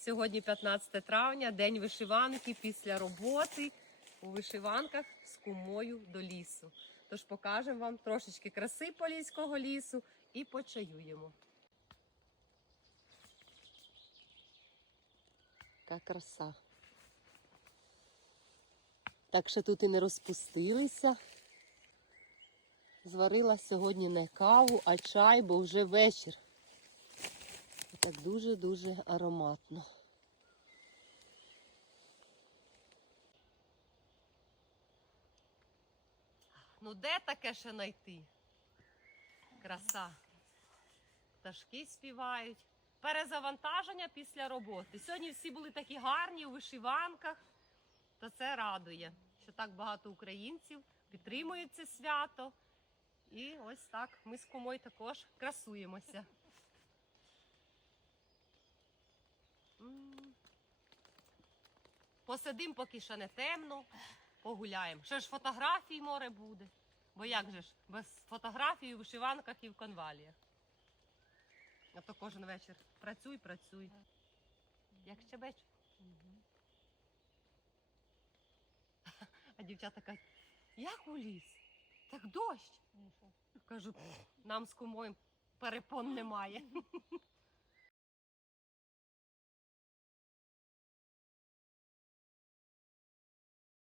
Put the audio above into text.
Сьогодні 15 травня, день вишиванки після роботи у вишиванках з кумою до лісу. Тож покажемо вам трошечки краси поліського лісу і почаюємо. Така краса. Так що тут і не розпустилися. Зварила сьогодні не каву, а чай, бо вже вечір. І так дуже-дуже ароматно. Ну де таке ще знайти? Краса. Пташки співають. Перезавантаження після роботи. Сьогодні всі були такі гарні у вишиванках, то це радує, що так багато українців підтримують це свято. І ось так ми з кумою також красуємося. Посидим, поки ще не темно, погуляємо. Ще ж фотографій море буде. Бо як же ж, без фотографій у вишиванках і в конваліях. А то кожен вечір працюй, працюй. Як щебеч. А дівчата кажуть, як у ліс? Так дощ. Кажу, нам з кумою перепон немає.